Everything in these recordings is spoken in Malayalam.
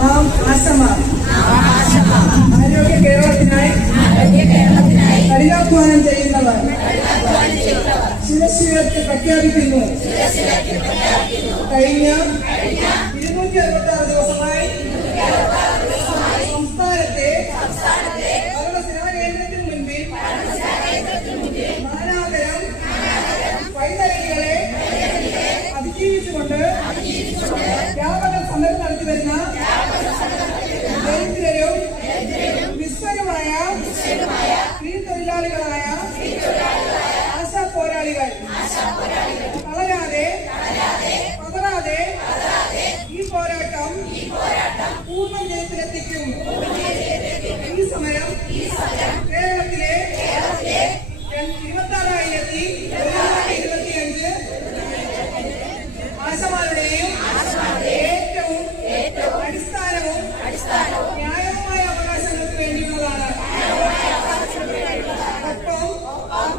നാം ആശമാർ ആരോഗ്യ കേരളത്തിനായി കഠിനാധ്വാനം ചെയ്യുന്നവർ ശിരസ്സുയർത്തി പ്രഖ്യാപിക്കുന്നു. കഴിഞ്ഞ 266 ദിവസമായി സംസ്ഥാനത്തെ ഭരണസിരാ കേന്ദ്രത്തിന് മുൻപിൽ നാനാതരം വൈതരണികളെ അതിജീവിച്ചുകൊണ്ട് വ്യാപക സമരം നടത്തിവരുന്ന ദരിദ്രരും വിശ്വകമായ സ്ത്രീ തൊഴിലാളികളായ ആശാ പോരാളികൾ തളരാതെ പതറാതെ ഈ പോരാട്ടം പൂർണ്ണ വിജയത്തിലെത്തിക്കും. ഈ സമരം കേരളത്തിലെ 26,725 ആശമാരുടെയും ഏറ്റവും അടിസ്ഥാനവും ന്യായവുമായ അവകാശങ്ങൾക്ക് വേണ്ടിയുള്ളതാണ്. ഒപ്പം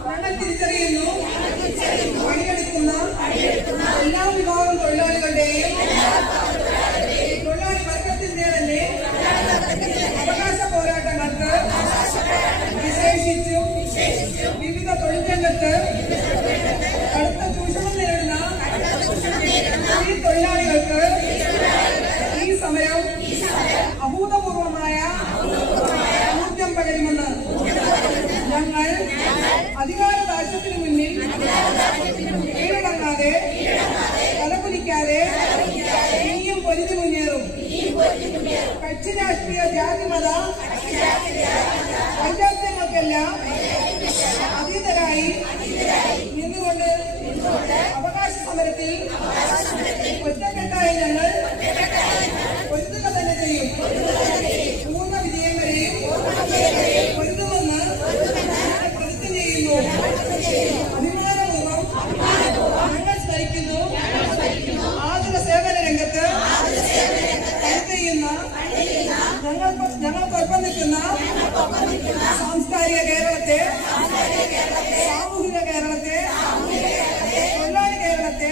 ഞങ്ങൾ തിരിച്ചറിയുന്നു പണിയെടുക്കുന്ന എല്ലാ വിഭാഗം തൊഴിലാളികളുടെയും തൊഴിലാളി വർഗത്തിന്റെ തന്നെ അവകാശ പോരാട്ടങ്ങൾക്ക് വിശേഷിച്ചും വിവിധ തൊഴിൽ രംഗത്ത് കടുത്ത ചൂഷണം നേരിടുന്ന ഈ തൊഴിലാളികൾക്ക് ഈ സമരം അഭൂതപൂർവമായ ഊർജം പകരുമെന്ന് ഞങ്ങൾ അധികാര താഴ്ചത്തിന് മുന്നിൽ കീഴടങ്ങാതെ തലകുലിക്കാതെ ഇനിയും പൊരുതി മുന്നേറും. കക്ഷി രാഷ്ട്രീയ ജാതിമത വൈരാഗ്യങ്ങൾക്കെല്ലാം അതീതരായി നിന്നുകൊണ്ട് അവകാശ സമരത്തിൽ ഒറ്റക്കെട്ടായി ഞങ്ങൾ പൊരുതുക തന്നെ ചെയ്യും. പൂർണ്ണ വിജയം വരെയും പൊരുതുമെന്ന് പ്രതിജ്ഞ ചെയ്യുന്നു. അഭിമാനപൂർവ്വം ഞങ്ങൾ സ്മരിക്കുന്നു ആതുര സേവന രംഗത്ത് ഞങ്ങൾക്കൊപ്പം നിൽക്കുന്ന സാംസ്കാരിക കേരളത്തെ, സാമൂഹിക കേരളത്തെ, തൊഴിലാളി കേരളത്തെ,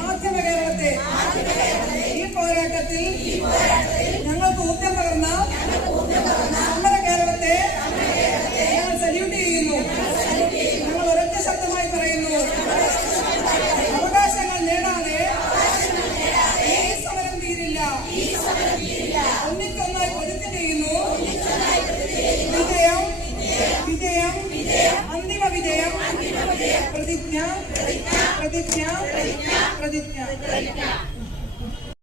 മാധ്യമ കേരളത്തെ ഈ പോരാട്ടത്തിൽ ഞങ്ങൾക്ക് ഊർജം പകർന്ന സമര കേരളത്തെ ഞങ്ങൾ സല്യൂട്ട് ചെയ്യുന്നു. ഞങ്ങൾ ഒരൊറ്റ ശബ്ദമായി പറയുന്നു.